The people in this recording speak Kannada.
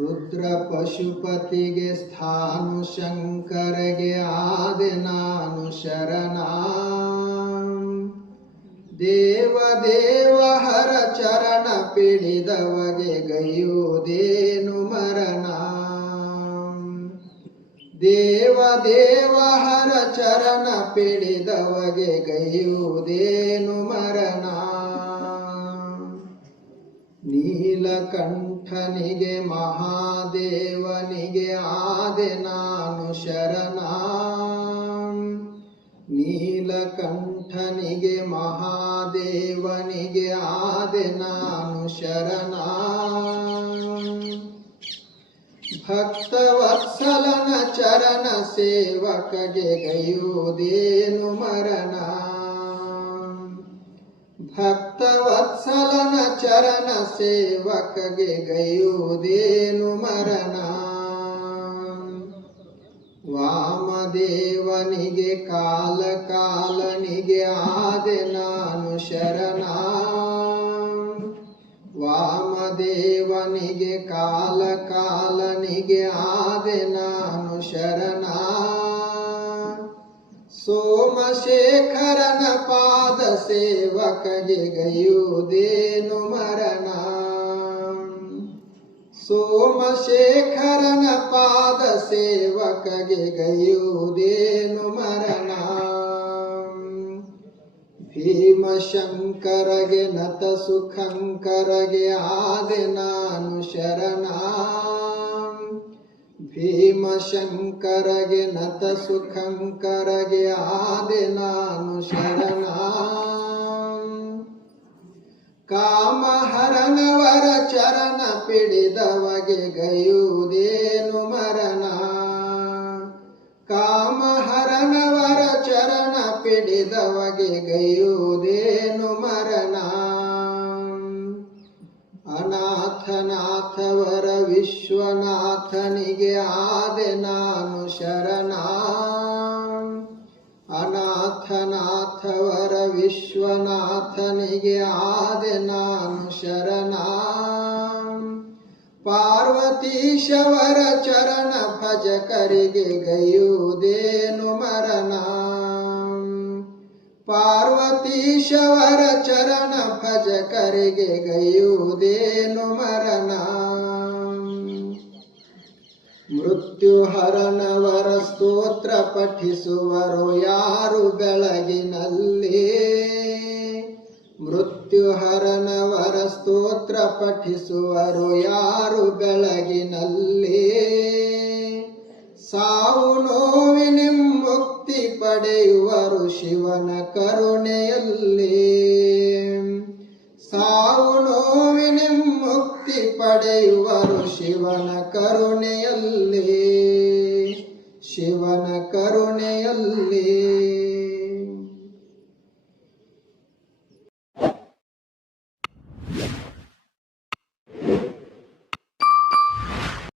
ರುದ್ರ ಪಶುಪತಿಗೆ ಸ್ಥಾನು ಶಂಕರಗೆ ಆದೆ ನಾನು ಶರಣ. ದೇವ ದೇವ ಹರ ಚರಣ ಪಿಡಿದವಗೆ ಗೈಯುವುದೇನು ಮರಣ. ದೇವ ದೇವ ಹರ ಚರಣ ಪಿಡಿದವಗೆ ಗೈಯುವುದೇನು ಮರಣ. ನೀಲಕಂಠನಿಗೆ ಮಹಾದೇವನಿಗೆ ಆದೆ ನಾನು ಶರಣ. ನೀಲಕಂಠನಿಗೆ ಮಹಾದೇವನಿಗೆ ಆದೆ ನಾನು ಶರಣ. ಭಕ್ತವತ್ಸಲನ ಚರಣ ಸೇವಕಗೆ ಗೈಯುವುದೇನು ಮರಣ. ಭಕ್ತವತ್ಸಲನ ಚರಣ ಸೇವಕಗೆ ಗೈಯುವುದೇನು ಮರಣ. ವಾಮದೇವನಿಗೆ ಕಾಲ ಕಾಲನಿಗೆ ಆದೆ ನಾನು ಶರಣ. ವಾಮದೇವನಿಗೆ ಕಾಲ ಕಾಲನಿಗೆ ಆದೆ ನಾನು ಶರಣ. ಸೋಮಶೇಖರನ ಪಾದ ಸೇವಕಗೆ ಗೈಯುವುದೇನು ಮರಣ. ಸೋಮಶೇಖರನ ಪಾದ ಸೇವಕಗೆ ಗೈಯುವುದೇನು ಮರಣ. ಭೀಮಶಂಕರಗೆ ನತ ಸುಖಂಕರಗೆ ಆದೆ ನಾನು ಶರಣ. ಭೀಮಶಂಕರಗೆ ನತ ಸುಖಂಕರಗೆ ಆದೆ ನಾನು ಶರಣ. ಕಾಮಹರನವರ ಚರಣ ಪಿಡಿದವಗೆ ಗೈಯುವುದೇನು ಮರಣ. ಕಾಮಹರನವರ ಚರಣ ಪಿಡಿದವಗೆ ಗೈಯುವುದೇನು ಮರಣ. ಅನಾಥನಾಥವರ ವಿಶ್ವನಾಥನಿಗೆ ಆದೆ ನಾನು ಶರಣ. ಅನಾಥನಾಥವರ ವಿಶ್ವನಾಥನಿಗೆ ಆದೆ ನಾನು ಶರಣ. ಪಾರ್ವತೀಶವರ ಚರಣ ಭಜಕರಿಗೆ ಗೈಯುವುದೇನು ಮರಣ. ಪಾರ್ವತೀಶವರ ಚರಣ ಭಜಕರಿಗೆ ಗೈಯುವುದೇನು ಮರಣ. ಮೃತ್ಯುಹರನವರ ಸ್ತೋತ್ರ ಪಠಿಸುವರು ಯಾರು ಬೆಳಗಿನಲ್ಲಿ. ಮೃತ್ಯುಹರನವರ ಸ್ತೋತ್ರ ಪಠಿಸುವರು ಯಾರು ಬೆಳಗಿನಲ್ಲಿ. ಸಾವು ನೋವಿನ ಮುಕ್ತಿ ಪಡೆಯುವರು ಶಿವನ ಕರುಣೆಯಲ್ಲಿ. ಸಾವು ನೋವಿನ ಮುಕ್ತಿ ಪಡೆಯುವರು ಶಿವನ ಕರುಣೆಯಲ್ಲಿ. ಶಿವನ ಕರುಣೆಯಲ್ಲಿ.